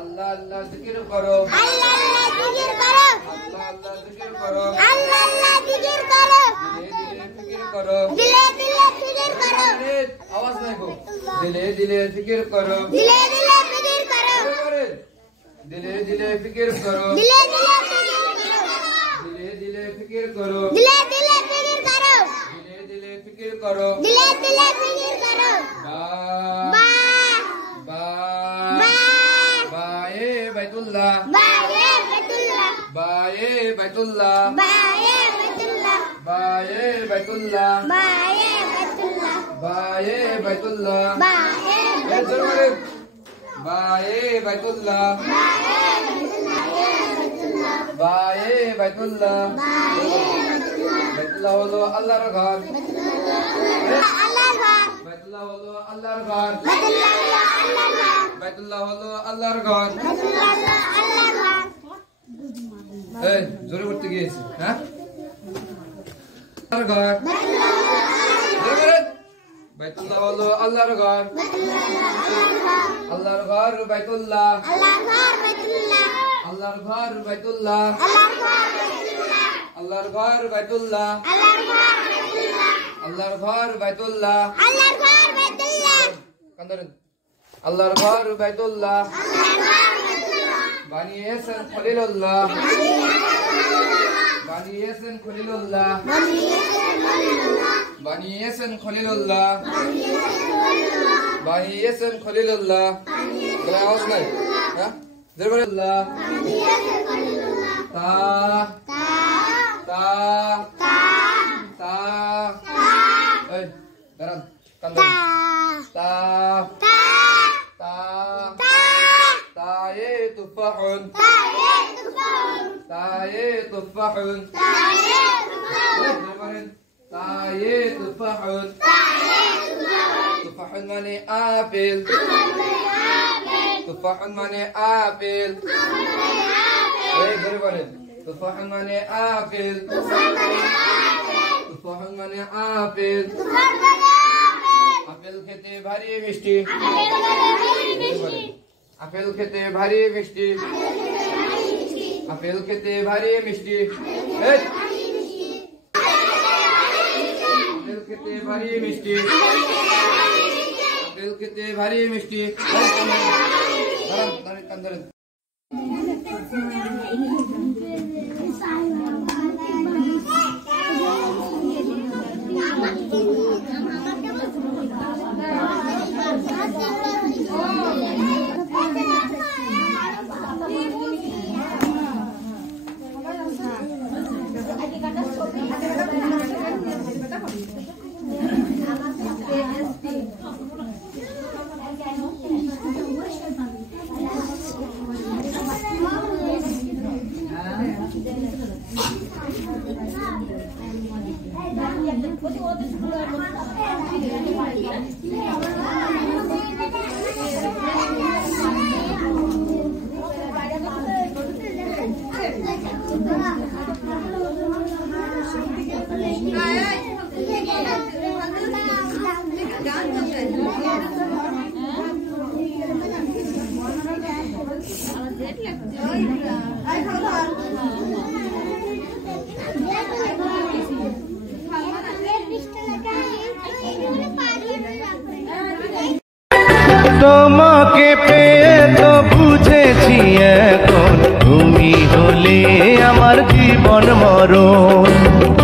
আল্লাহ আল্লাহ জিকির করো আল্লাহ আল্লাহ জিকির করো আল্লাহ আল্লাহ জিকির করো আল্লাহ আল্লাহ জিকির করো দিলে দিলে ফিকির করো দিলে দিলে ফিকির করো আওয়াজ নাই গো দিলে দিলে ফিকির করো দিলে দিলে ফিকির করো দিলে দিলে ফিকির করো দিলে দিলে ফিকির করো দিলে দিলে ফিকির করো দিলে দিলে ফিকির করো দিলে দিলে ফিকির করো দিলে দিলে ফিকির করো বা বা বা বা বায়ে বাইতুল্লাহ বায়ে বাইতুল্লাহ বায়ে বাইতুল্লাহ বায়ে বাইতুল্লাহ বায়ে বাইতুল্লাহ বায়ে বাইতুল্লাহ বায়ে বাইতুল্লাহ বায়ে এই জোরে বলেন বায়ে বাইতুল্লাহ বায়ে বাইতুল্লাহ বাইতুল্লাহ হলো আল্লাহর ঘর আল্লাহর ঘর বাইতুল্লাহ হলো আল্লাহর ঘর বাইতুল্লাহ হলো আল্লাহর ঘর বাইতুল্লাহ হলো আল্লাহর ঘর বাইতুল্লাহ হলো আল্লাহর ঘর এই জোরে পড়তে গিয়েছি হ্যাঁ আল্লাহর ঘর জোরে বলেন বাইতুল্লাহ হলো আল্লাহর ঘর আল্লাহর ঘর বাইতুল্লাহ আল্লাহর ঘর বাইতুল্লাহ আল্লাহর ঘর বাইতুল্লাহ আল্লাহর ঘর বাইতুল্লাহ আল্লাহর ঘর বাইতুল্লাহ আল্লাহর ঘর বাইতুল্লাহ আল্লাহর ঘর বাইতুল্লাহ আল্লাহর ঘর বাইতুল্লাহ কান্দরেন আল্লাহর ঘর বাইতুল্লাহ বানিয়েছেন খলিলুল্লাহ বানিয়েছেন খলিলুল্লাহ বানিয়েছেন খলিলুল্লাহ বানিয়েছেন খলিলুল্লাহ গলায় আওয়াজ নাই হ্যাঁ জেরবাল্লাহ তা তা তা এই দাঁড়ান কান্দরেন তা তা তায়ে তুফাহুন তায়ে তুফাহুন তায়ে তুফাহুন তুফাহুন মানে আপেল তুফাহুন মানে আপেল এই ধরে বলেন তুফাহুন মানে আপেল তুফাহুন মানে আপেল আপেল খেতে ভারী মিষ্টি আপেল খেতে ভারী মিষ্টি আপেল খেতে ভারী মিষ্টি আপেল খেতে ভারী মিষ্টি আপেল খেতে ভারী মিষ্টি ধরেন তোমাকে পেয়ে তো বুঝেছি এখন তুমি হলে আমার জীবন মরণ।